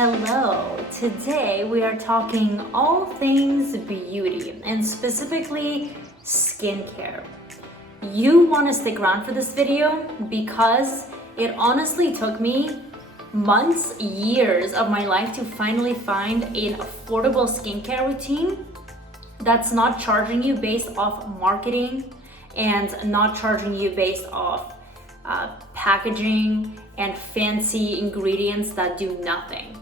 Hello. Today we are talking all things beauty and specifically skincare. You want to stick around for this video because it honestly took me months, years of my life to finally find an affordable skincare routine that's not charging you based off marketing and not charging you based off packaging and fancy ingredients that do nothing.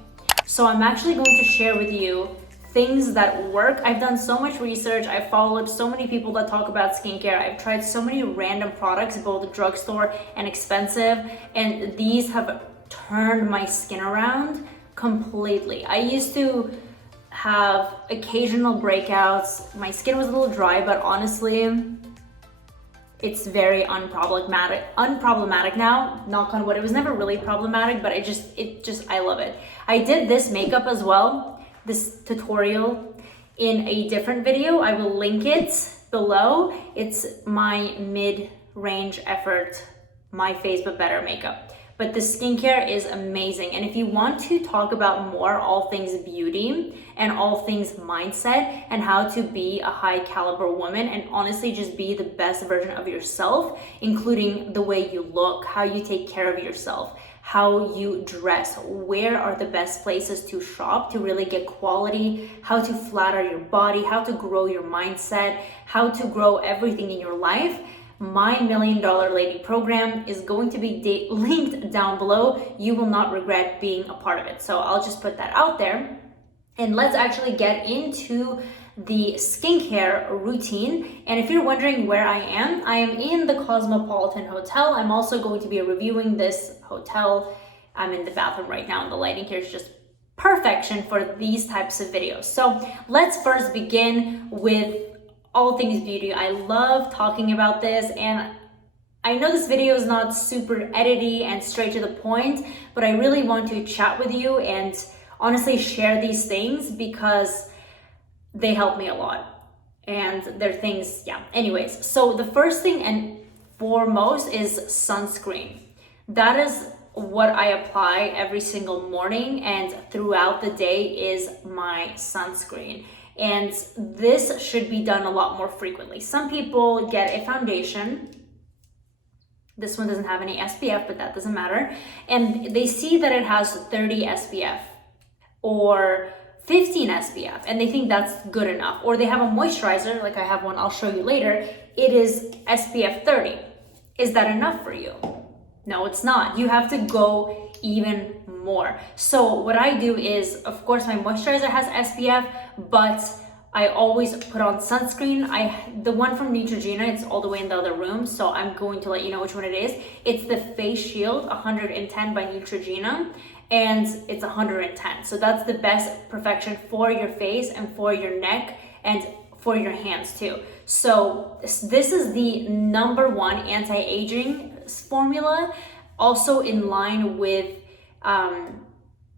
So I'm actually going to share with you things that work. I've done so much research. I've followed so many people that talk about skincare. I've tried so many random products, both drugstore and expensive, and these have turned my skin around completely. I used to have occasional breakouts. My skin was a little dry, but honestly, it's very unproblematic now. Knock on wood. It was never really problematic, but I love it. I did this makeup as well, this tutorial in a different video. I will link it below. It's my mid-range effort, my face but better makeup. But the skincare is amazing. And if you want to talk about more all things beauty and all things mindset and how to be a high caliber woman and honestly just be the best version of yourself, including the way you look, how you take care of yourself, how you dress, where are the best places to shop to really get quality, how to flatter your body, how to grow your mindset, how to grow everything in your life, my $1 Million Lady program is going to be linked down below. You will not regret being a part of it. So I'll just put that out there. And let's actually get into the skincare routine. And if you're wondering where I am in the Cosmopolitan Hotel. I'm also going to be reviewing this hotel. I'm in the bathroom right now and the lighting here is just perfection for these types of videos. So let's first begin with all things beauty. I love talking about this, and I know this video is not super edity and straight to the point, but I really want to chat with you and honestly share these things because they help me a lot and they're things, yeah. Anyways, so the first thing and foremost is sunscreen. That is what I apply every single morning and throughout the day is my sunscreen. And this should be done a lot more frequently. Some people get a foundation. This one doesn't have any SPF, but that doesn't matter. And they see that it has 30 SPF or 15 SPF, and they think that's good enough. Or they have a moisturizer, like I have one, I'll show you later. It is SPF 30. Is that enough for you? No, it's not. You have to go even more. So what I do is, of course, my moisturizer has SPF, but I always put on sunscreen. The one from Neutrogena, it's all the way in the other room, so I'm going to let you know which one it is. It's the Face Shield 110 by Neutrogena, and it's 110. So that's the best perfection for your face and for your neck and for your hands too. So this is the #1 anti-aging formula, also in line with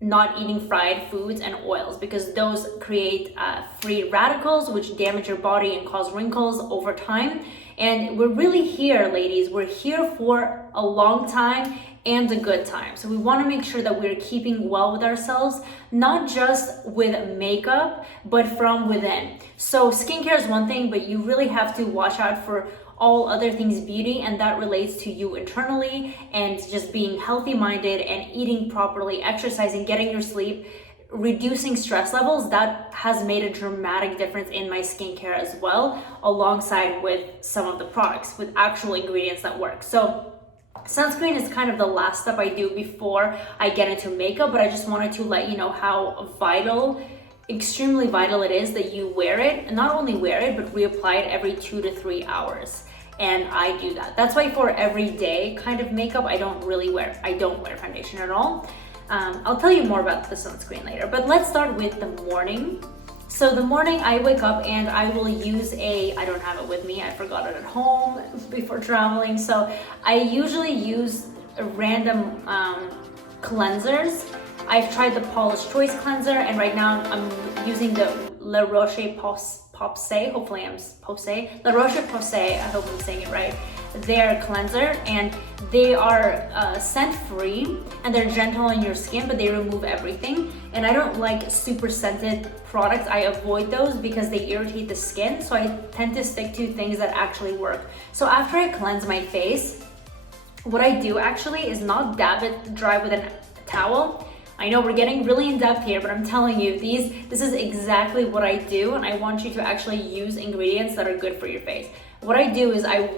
not eating fried foods and oils, because those create free radicals which damage your body and cause wrinkles over time. And we're really here, ladies, we're here for a long time and a good time. So we want to make sure that we're keeping well with ourselves, not just with makeup, but from within. So skincare is one thing, but you really have to watch out for all other things beauty, and that relates to you internally and just being healthy minded and eating properly, exercising, getting your sleep, reducing stress levels. That has made a dramatic difference in my skincare as well, alongside with some of the products with actual ingredients that work. So sunscreen is kind of the last step I do before I get into makeup, but I just wanted to let you know how extremely vital it is that you wear it, and not only wear it, but reapply it every 2 to 3 hours. And I do that. That's why for everyday kind of makeup, I don't wear foundation at all. I'll tell you more about the sunscreen later, but let's start with the morning. So the morning I wake up and I will use I don't have it with me, I forgot it at home before traveling. So I usually use random cleansers. I've tried the Paula's Choice cleanser, and right now I'm using the La Roche-Posay. Hopefully I'm Posay. La Roche-Posay, I hope I'm saying it right. They're a cleanser and they are scent free and they're gentle on your skin, but they remove everything. And I don't like super scented products. I avoid those because they irritate the skin. So I tend to stick to things that actually work. So after I cleanse my face, what I do actually is not dab it dry with a towel. I know we're getting really in depth here, but I'm telling you, this is exactly what I do, and I want you to actually use ingredients that are good for your face. What I do is I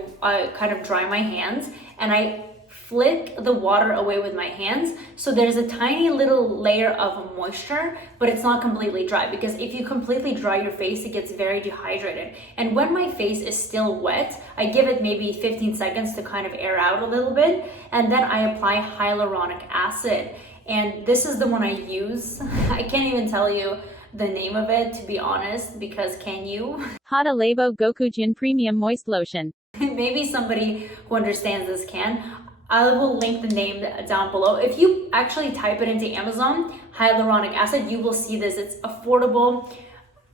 kind of dry my hands and I flick the water away with my hands, so there's a tiny little layer of moisture, but it's not completely dry, because if you completely dry your face, it gets very dehydrated. And when my face is still wet, I give it maybe 15 seconds to kind of air out a little bit, and then I apply hyaluronic acid. And this is the one I use. I can't even tell you the name of it, to be honest, because can you? Hada Labo Gokujin Premium Moist Lotion. Maybe somebody who understands this can. I will link the name down below. If you actually type it into Amazon, hyaluronic acid, you will see this. It's affordable.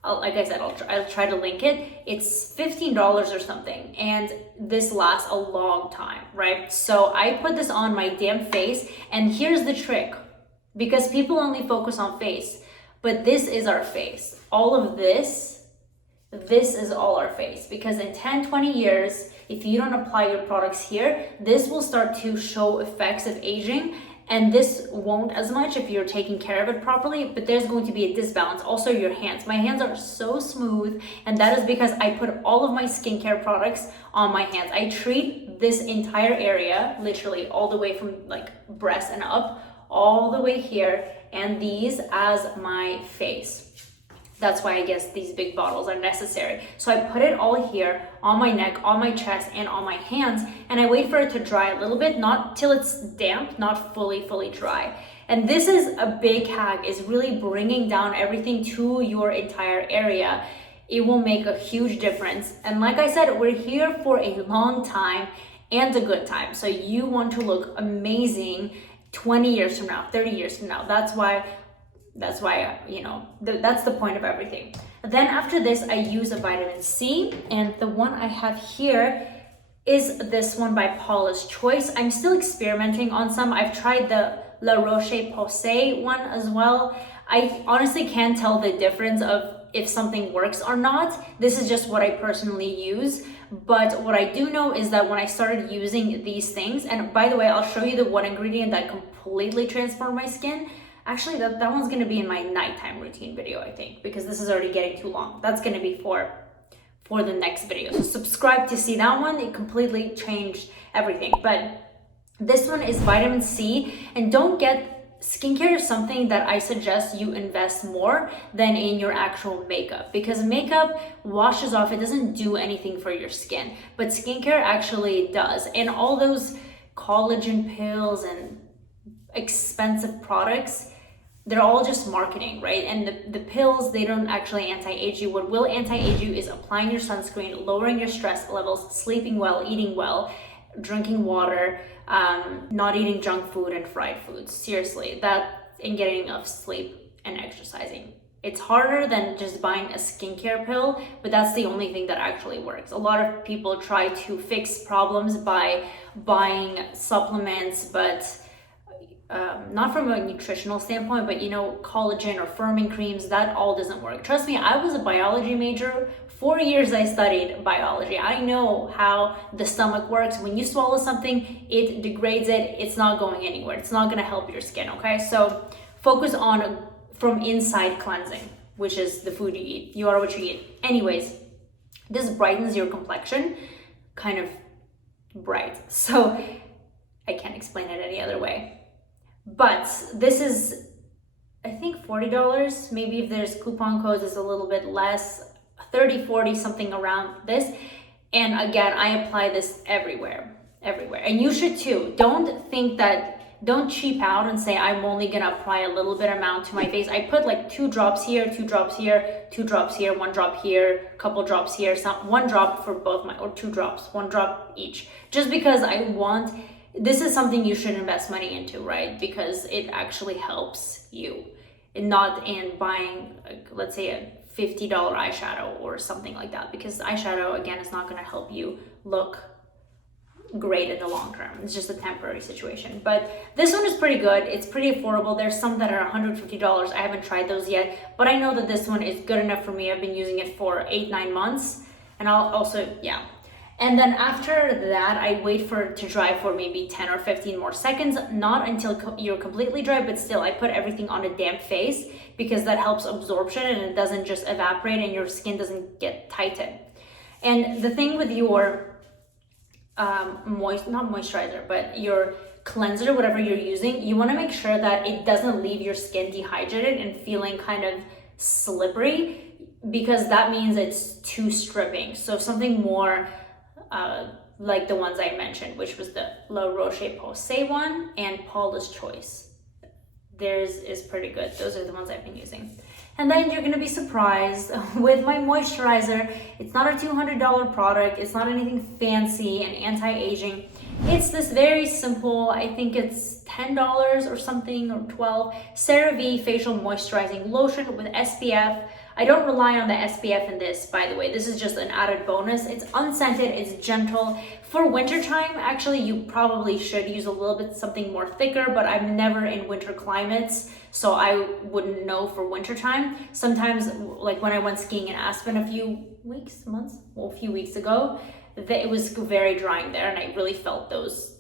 Like I said, I'll try to link it. It's $15 or something, and this lasts a long time, right? So I put this on my damn face, and here's the trick, because people only focus on face, but this is our face. All of this is all our face, because in 10-20 years, if you don't apply your products here, this will start to show effects of aging, and this won't as much if you're taking care of it properly, but there's going to be a disbalance. Also your hands. My hands are so smooth, and that is because I put all of my skincare products on my hands. I treat this entire area, literally all the way from like breast and up, all the way here, and these as my face. That's why I guess these big bottles are necessary. So I put it all here on my neck, on my chest, and on my hands, and I wait for it to dry a little bit, not till it's damp, not fully dry. And this is a big hack, is really bringing down everything to your entire area. It will make a huge difference. And like I said, we're here for a long time and a good time. So you want to look amazing 20 years from now, 30 years from now. That's why, you know, that's the point of everything. Then after this, I use a vitamin C, and the one I have here is this one by Paula's Choice. I'm still experimenting on some. I've tried the La Roche-Posay one as well. I honestly can't tell the difference of if something works or not. This is just what I personally use. But what I do know is that when I started using these things, and by the way, I'll show you the one ingredient that completely transformed my skin. Actually, that one's gonna be in my nighttime routine video, I think, because this is already getting too long. That's gonna be for the next video. So subscribe to see that one. It completely changed everything. But this one is vitamin C, and don't get, skincare is something that I suggest you invest more than in your actual makeup, because makeup washes off, it doesn't do anything for your skin, but skincare actually does. And all those collagen pills and expensive products, they're all just marketing, right? And the pills, they don't actually anti-age you. What will anti-age you is applying your sunscreen, lowering your stress levels, sleeping well, eating well, drinking water, not eating junk food and fried foods. Seriously, that, and getting enough sleep and exercising. It's harder than just buying a skincare pill, but that's the only thing that actually works. A lot of people try to fix problems by buying supplements, but not from a nutritional standpoint, but you know, collagen or firming creams, that all doesn't work. Trust me, I was a biology major. 4 years I studied biology. I know how the stomach works. When you swallow something, it degrades it. It's not going anywhere. It's not gonna help your skin, okay? So focus on from inside cleansing, which is the food you eat. You are what you eat. Anyways, this brightens your complexion, kind of bright. So I can't explain it any other way. But this is, I think, $40. Maybe if there's coupon codes, it's a little bit less, 30, 40, something around this. And again, I apply this everywhere. And you should too. Don't cheap out and say, I'm only gonna apply a little bit amount to my face. I put like 2 drops here, 2 drops here, 2 drops here, 1 drop here, couple drops here, 1 drop for both or 2 drops, 1 drop each. Just because this is something you should invest money into, right? Because it actually helps you, and not in buying, let's say, a $50 eyeshadow or something like that. Because eyeshadow, again, is not going to help you look great in the long term. It's just a temporary situation. But this one is pretty good. It's pretty affordable. There's some that are $150. I haven't tried those yet, but I know that this one is good enough for me. I've been using it for 8-9 months, and I'll also, yeah. And then after that, I wait for it to dry for maybe 10 or 15 more seconds, not until you're completely dry, but still I put everything on a damp face because that helps absorption and it doesn't just evaporate and your skin doesn't get tightened. And the thing with your not moisturizer, but your cleanser, whatever you're using, you want to make sure that it doesn't leave your skin dehydrated and feeling kind of slippery, because that means it's too stripping. So something more like the ones I mentioned, which was the La Roche-Posay one and Paula's Choice. Theirs is pretty good. Those are the ones I've been using. And then you're gonna be surprised with my moisturizer. It's not a $200 product. It's not anything fancy and anti-aging. It's this very simple, I think it's $10 or something, or $12, CeraVe Facial Moisturizing Lotion with SPF. I don't rely on the SPF in this, by the way. This is just an added bonus. It's unscented, it's gentle. For wintertime, actually, you probably should use a little bit something more thicker, but I'm never in winter climates, so I wouldn't know for wintertime. Sometimes, like when I went skiing in Aspen a few weeks ago, it was very drying there, and I really felt those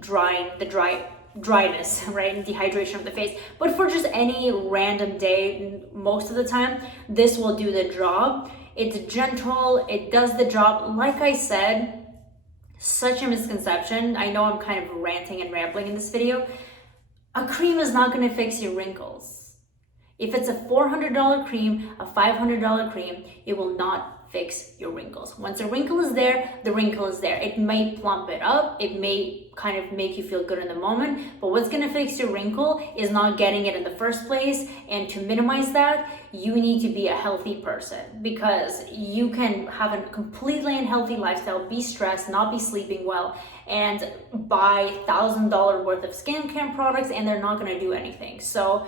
dryness, right, and dehydration of the face. But for just any random day, most of the time, this will do the job. It's gentle, it does the job. Like I said, such a misconception. I know I'm kind of ranting and rambling in this video. A cream is not going to fix your wrinkles. If it's a $400 cream, a $500 cream, it will not fix your wrinkles. Once a wrinkle is there, the wrinkle is there. It may plump it up, it may kind of make you feel good in the moment, but what's gonna fix your wrinkle is not getting it in the first place. And to minimize that, you need to be a healthy person, because you can have a completely unhealthy lifestyle, be stressed, not be sleeping well, and buy $1,000 worth of skincare products, and they're not gonna do anything. So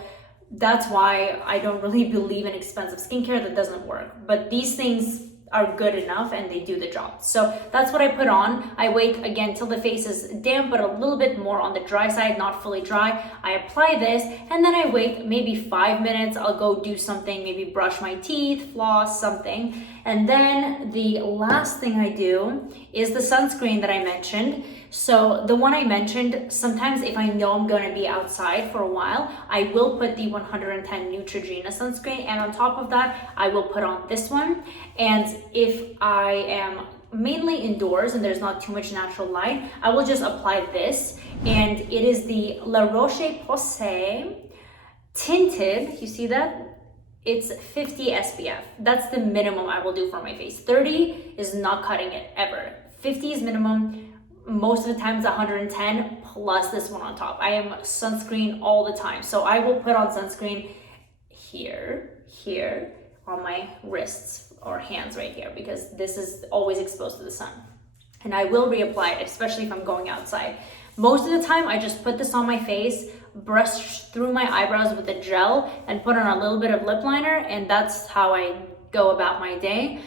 that's why I don't really believe in expensive skincare that doesn't work. But these things are good enough and they do the job. So that's what I put on. I wait again till the face is damp, but a little bit more on the dry side, not fully dry. I apply this and then I wait maybe 5 minutes. I'll go do something, maybe brush my teeth, floss, something. And then the last thing I do is the sunscreen that I mentioned. So the one I mentioned, sometimes if I know I'm going to be outside for a while, I will put the 110 Neutrogena sunscreen, and on top of that, I will put on this one. And if I am mainly indoors and there's not too much natural light, I will just apply this, and it is the La Roche-Posay tinted. You see that? It's 50 SPF. That's the minimum I will do for my face. 30 is not cutting it ever. 50 is minimum. Most of the time it's 110 plus this one on top. I am sunscreen all the time. So I will put on sunscreen here on my wrists or hands right here, because this is always exposed to the sun. And I will reapply it, especially if I'm going outside. Most of the time I just put this on my face, brush through my eyebrows with a gel, and put on a little bit of lip liner, and that's how I go about my day.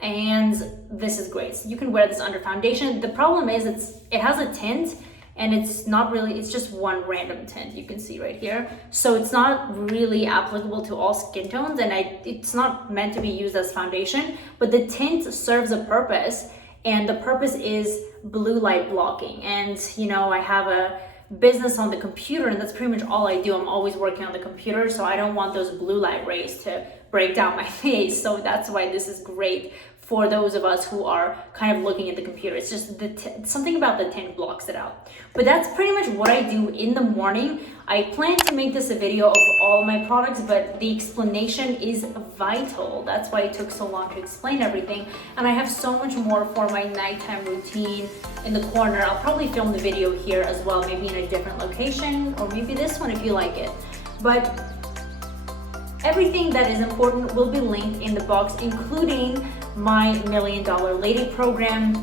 And this is great. So you can wear this under foundation. The problem is it has a tint, and it's not really, it's just one random tint you can see right here. So it's not really applicable to all skin tones, and it's not meant to be used as foundation, but the tint serves a purpose, and the purpose is blue light blocking. And you know, I have a business on the computer, and that's pretty much all I do. I'm always working on the computer, so I don't want those blue light rays to break down my face. So that's why this is great for those of us who are kind of looking at the computer. It's just something about the tint blocks it out. But that's pretty much what I do in the morning. I plan to make this a video of all my products, but the explanation is vital. That's why it took so long to explain everything. And I have so much more for my nighttime routine in the corner. I'll probably film the video here as well, maybe in a different location, or maybe this one if you like it. But everything that is important will be linked in the box, including my $1 Million Lady program,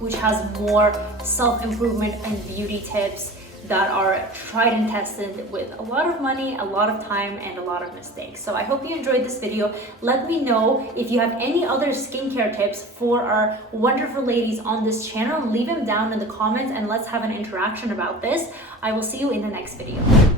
which has more self-improvement and beauty tips, that are tried and tested with a lot of money, a lot of time, and a lot of mistakes. So I hope you enjoyed this video. Let me know if you have any other skincare tips for our wonderful ladies on this channel. Leave them down in the comments and let's have an interaction about this. I will see you in the next video.